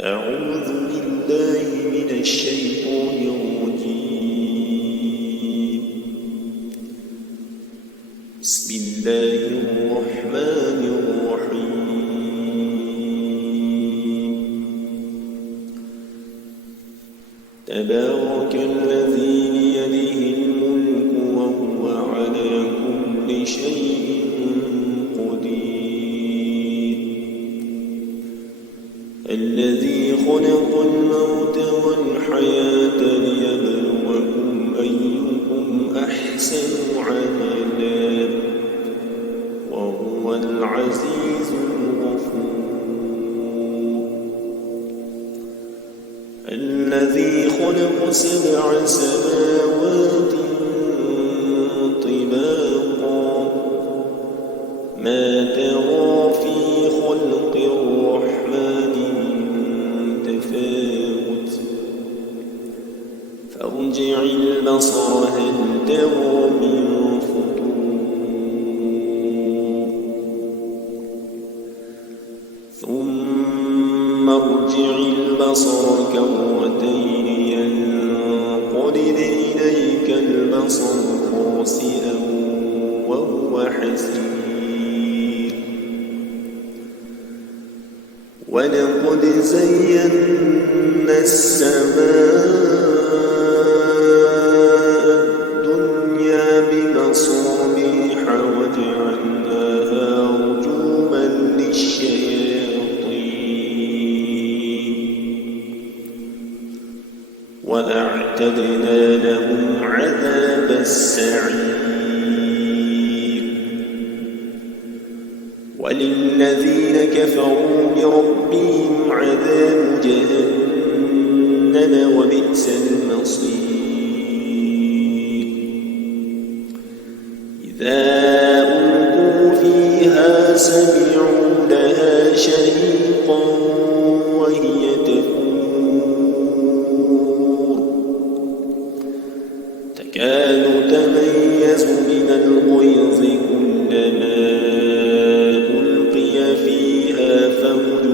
أعوذ بالله من الشيطان الرجيم. بسم الله الرحمن الرحيم. تبارك الذي بيده الملك وهو على كل شيء قدير. الذي خلق الموت والحياة ليبلوكم أيكم أحسن عملا وهو العزيز الغفور. الذي خلق 7 سماوات طباقا ما ترى في خلق الرحمن تفاوت فارجع البصر هل ترى من فطور ثم ارجع البصر كرتين ينقلب إليك البصر خاسئا وهو حسير. ولقد زينا السماء الدنيا بمصابيح وجعلناها رجوما للشياطين وأعتدنا لهم عذاب السعير. وللذين كفروا بربهم عذاب جهنم وبئس المصير. إذا ألقوا فيها سمعوا لها شهيقا وهي تفور تكاد تميز من الغيظ كلما فيها فوج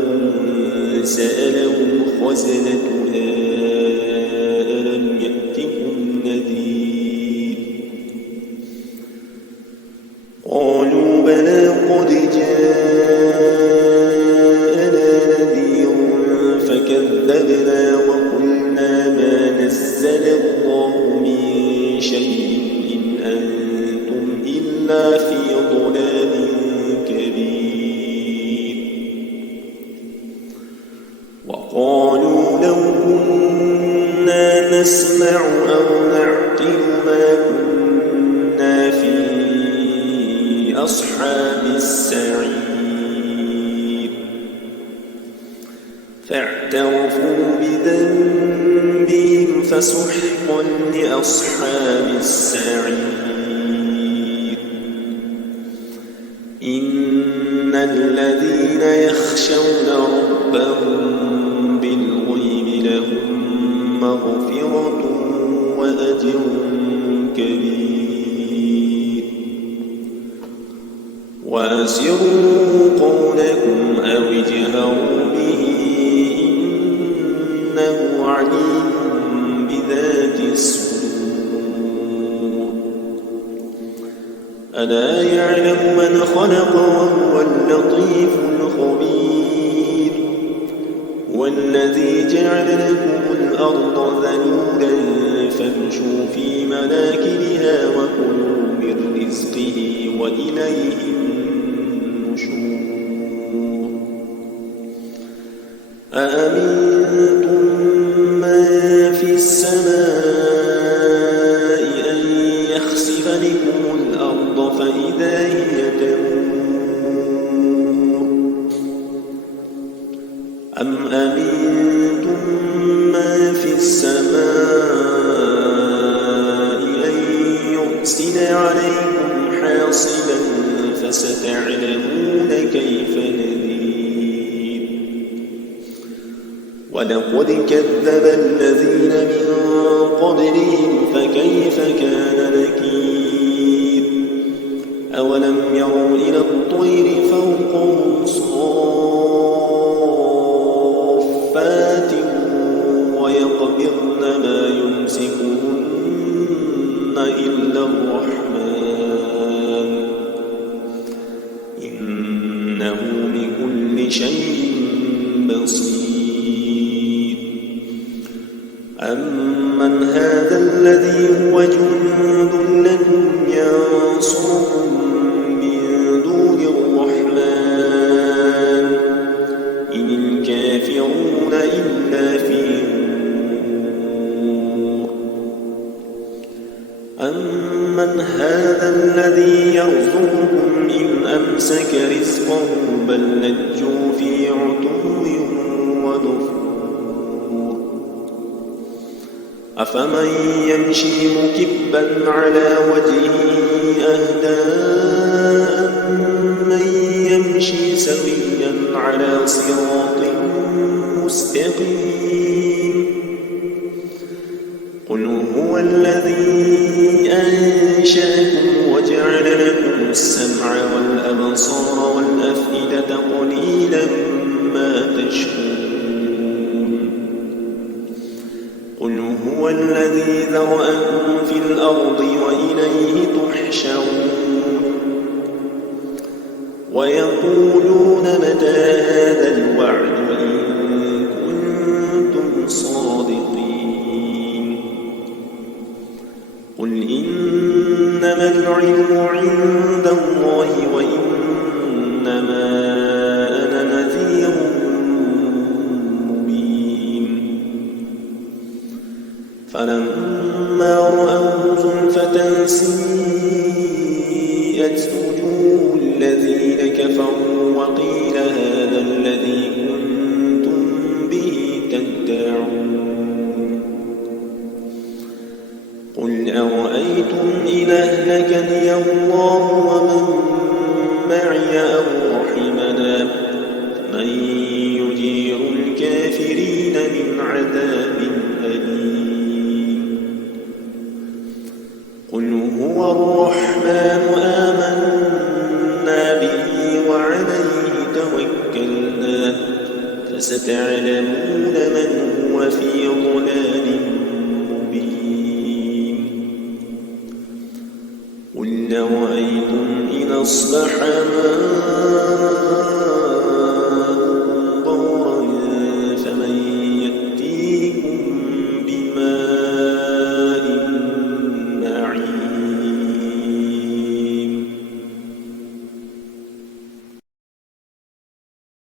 سألهم خزنتها ألم يأتكم نذير قالوا بلى قد جاءنا نذير فكذبنا وقلنا ما نزل الله من شيء إن أنتم إلا في ضلال كبير. وقالوا لو كنا نسمع أو نعقل ما كنا في أصحاب السعير. فاعترفوا بذنبهم فسحقا لأصحاب السعير. إن الذين يخشون ربهم بالغيب لهم مغفرة وأجر كبير. وأسروا قولكم أو اجهروا به إنه عليم بذات الصدور. ألا يعلم من خلق وهو اللطيف الخبير. والذي جعل لكم الأرض ذلولا فامشوا في مناكبها وكلوا من رزقه وإليه النشور. أأمنتم من في السماء أن يخسف بكم الأرض فإذا هي تمور أم أمنتم من في السماء أن يرسل عليكم حاصبا فستعلمون كيف نذير. ولقد كذب الذين من قبلهم فكيف كان نكير. أولم يروا إلى الطير فوقهم صافات شيء بصير. أمن هذا الذي هو جند لكم ينصركم من دون الرحمن إن الكافرون إلا في غرور. أمن هذا الذي يرزقكم إن أمسك رزقه بل لجوا في عتو ونفور. أفمن يمشي مكبا على وجهه أهدى أمن يمشي سويا على صراط مستقيم. قل هو الذي أنشأكم وجعل لكم السمع والأبصار والأفئدة قليلا ما تشكرون. قل هو الذي ذرأكم في الأرض وإليه تحشرون. ويقولون متى هذا الوعد إن كنتم صادقين. قل إنما العلم عند الله وإنما أنا نذير مبين. فلما رأوه زلفة سيئت وجوه الذين كفروا وقيل هذا الذي كنتم به تدعون. قل أرأيتم إن أهلكني الله ومن معي أو رحمنا فمن يجير الكافرين من عذاب أليم. قل هو الرحمن آمنا به وعليه توكلنا فستعلمون من هو في ضلال مبين. قل أرأيتم إن أصبح